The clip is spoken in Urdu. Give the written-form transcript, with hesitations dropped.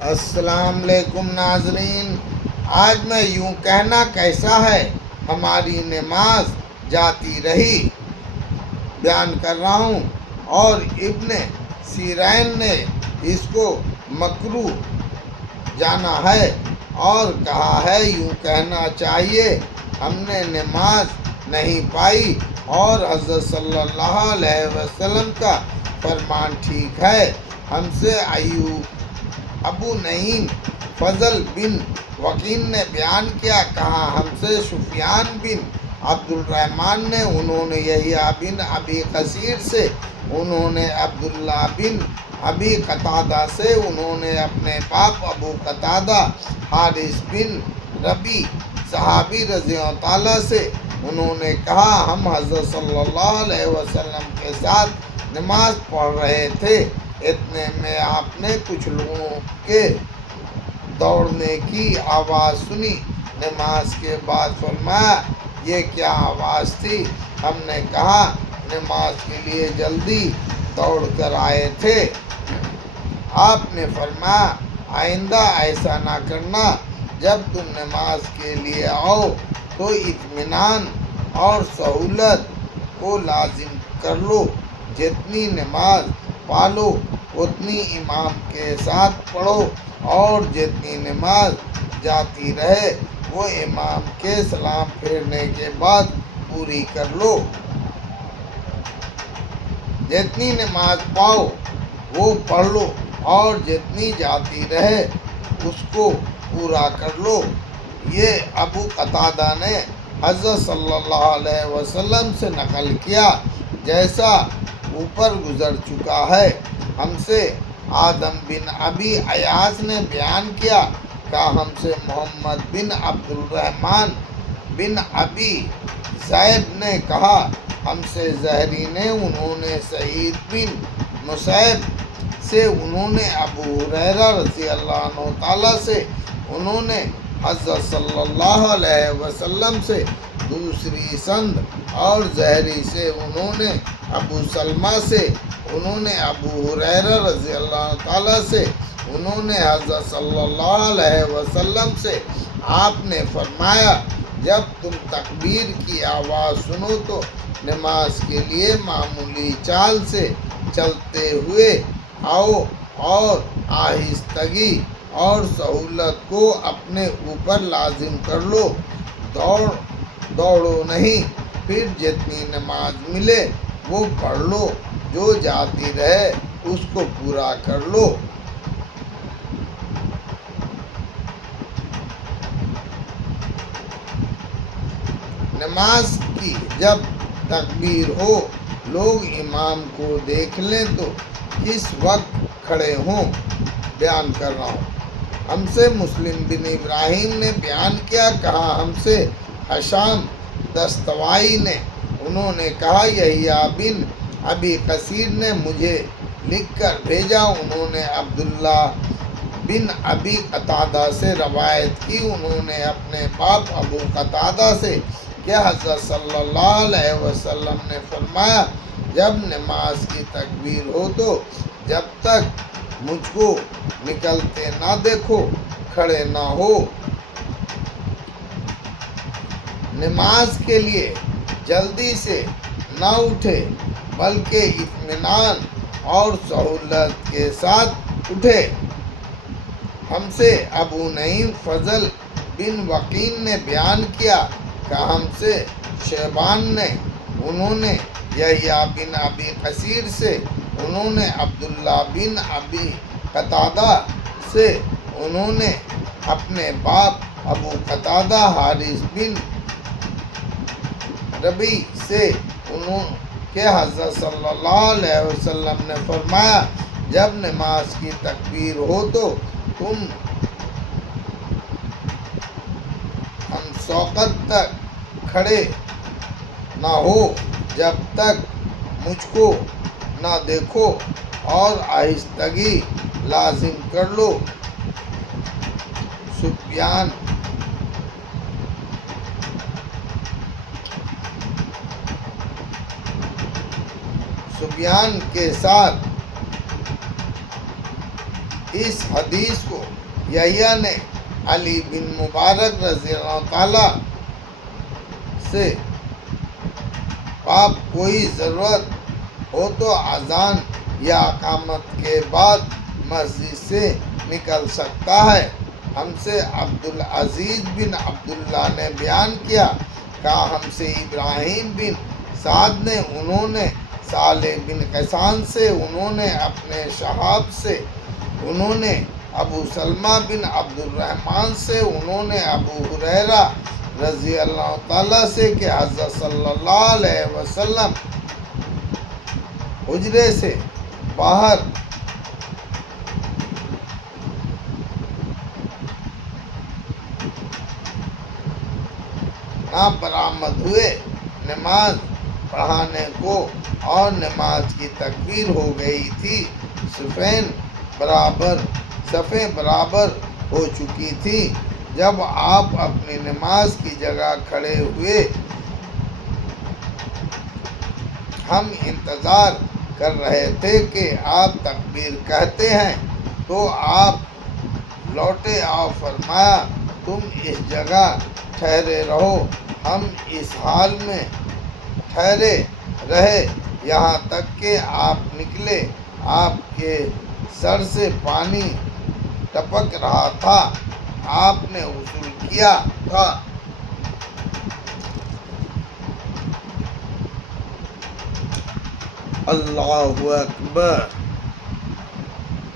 السلام علیکم ناظرین، آج میں یوں کہنا کیسا ہے ہماری نماز جاتی رہی بیان کر رہا ہوں، اور ابن سیرین نے اس کو مکروہ جانا ہے اور کہا ہے یوں کہنا چاہیے ہم نے نماز نہیں پائی، اور حضرت صلی اللہ علیہ وسلم کا فرمان ٹھیک ہے۔ ہم سے ابو نعیم فضل بن وکیل نے بیان کیا، کہا ہم سے سفیان بن عبد الرحمن نے، انہوں نے یحییٰ بن ابی کثیر سے، انہوں نے عبداللہ بن ابی قتادہ سے، انہوں نے اپنے باپ ابو قتادہ حارث بن ربیع صحابی رضی اللہ تعالیٰ سے، انہوں نے کہا ہم حضرت صلی اللہ علیہ وسلم کے ساتھ نماز پڑھ رہے تھے، اتنے میں آپ نے کچھ لوگوں کے دوڑنے کی آواز سنی۔ نماز کے بعد فرمایا یہ کیا آواز تھی؟ ہم نے کہا نماز کے لیے جلدی دوڑ کر آئے تھے۔ آپ نے فرمایا آئندہ ایسا نہ کرنا، جب تم نماز کے لیے آؤ تو اطمینان اور سہولت کو لازم کر لو، جتنی نماز پالو اتنی امام کے ساتھ پڑھو، اور جتنی نماز جاتی رہے وہ امام کے سلام پھیرنے کے بعد پوری کر لو۔ جتنی نماز پاؤ وہ پڑھ لو، اور جتنی جاتی رہے اس کو پورا کر لو۔ یہ ابو قتادہ نے حضرت صلی اللہ علیہ وسلم سے نقل کیا، جیسا اوپر گزر چکا ہے۔ ہم سے آدم بن ابی ایاس نے بیان کیا، کہا ہم سے محمد بن عبد الرحمن بن ابی ذئب نے کہا ہم سے زہری نے، انہوں نے سعید بن مسیب سے، انہوں نے ابو ہریرہ رضی اللہ عنہ تعالیٰ سے، انہوں نے حضرت صلی اللہ علیہ وسلم سے دوسری سند، اور زہری سے انہوں نے ابو سلمہ سے، انہوں نے ابو ہریرہ رضی اللہ تعالیٰ سے، انہوں نے حضرت صلی اللہ علیہ وسلم سے، آپ نے فرمایا جب تم تکبیر کی آواز سنو تو نماز کے لیے معمولی چال سے چلتے ہوئے آؤ، اور آہستگی اور سہولت کو اپنے اوپر لازم کر لو، دوڑو نہیں۔ پھر جتنی نماز ملے وہ پڑھ لو، جو جاتی رہے اس کو پورا کر لو۔ نماز کی جب تکبیر ہو، لوگ امام کو دیکھ لیں تو کس وقت کھڑے ہوں، بیان کر رہا ہوں۔ ہم سے مسلم بن ابراہیم نے بیان کیا، کہا ہم سے ہشام دستوائی نے، انہوں نے کہا یحییٰ بن ابی کثیر نے مجھے لکھ کر بھیجا، انہوں نے عبداللہ بن ابی قتادہ سے روایت کی، انہوں نے اپنے باپ ابو قتادہ سے کہ حضرت صلی اللہ علیہ وسلم نے فرمایا جب نماز کی تکبیر ہو تو جب تک مجھ کو نکلتے نہ دیکھو کھڑے نہ ہو۔ نماز کے لیے جلدی سے نہ اٹھے بلکہ اطمینان اور سہولت کے ساتھ اٹھے۔ ہم سے ابو نعیم فضل بن وکیل نے بیان کیا، کہ ہم سے شیبان نے، انہوں نے یحییٰ بن ابی کثیر سے، انہوں نے عبداللہ بن ابی قتادہ سے، انہوں نے اپنے باپ ابو قتادہ حارث بن ربیع سے، انہوں کہ حضرت صلی اللہ علیہ وسلم نے فرمایا جب نماز کی تکبیر ہو تو تم ہم سوقت تک کھڑے نہ ہو جب تک مجھ کو نہ دیکھو، اور آہستگی لازم کر لو۔ سفیان کے ساتھ اس حدیث کو یحییٰ نے علی بن مبارک رضی اللہ تعالیٰ سے آپ کوئی ضرورت ہو تو اذان یا اقامت کے بعد مسجد سے نکل سکتا ہے۔ ہم سے عبدالعزیز بن عبداللہ نے بیان کیا، کہا ہم سے ابراہیم بن سعد نے، انہوں نے صالح بن قیسان سے، انہوں نے اپنے شہاب سے، انہوں نے ابو سلمہ بن عبد الرحمن سے، انہوں نے ابو ہریرہ رضی اللہ تعالیٰ سے کہ حضرت صلی اللہ علیہ وسلم حجرے سے باہر نہ برآمد ہوئے نماز پڑھانے کو، اور نماز کی تکبیر ہو گئی تھی، صفیں برابر ہو چکی تھی۔ جب آپ اپنی نماز کی جگہ کھڑے ہوئے، ہم انتظار کر رہے تھے کہ آپ تکبیر کہتے ہیں تو آپ لوٹے اور فرمایا تم اس جگہ ٹھہرے رہو۔ ہم اس حال میں ٹھہرے رہے یہاں تک کہ آپ نکلے، آپ کے سر سے پانی ٹپک رہا تھا، آپ نے غسل کیا تھا۔ اللہ اکبر۔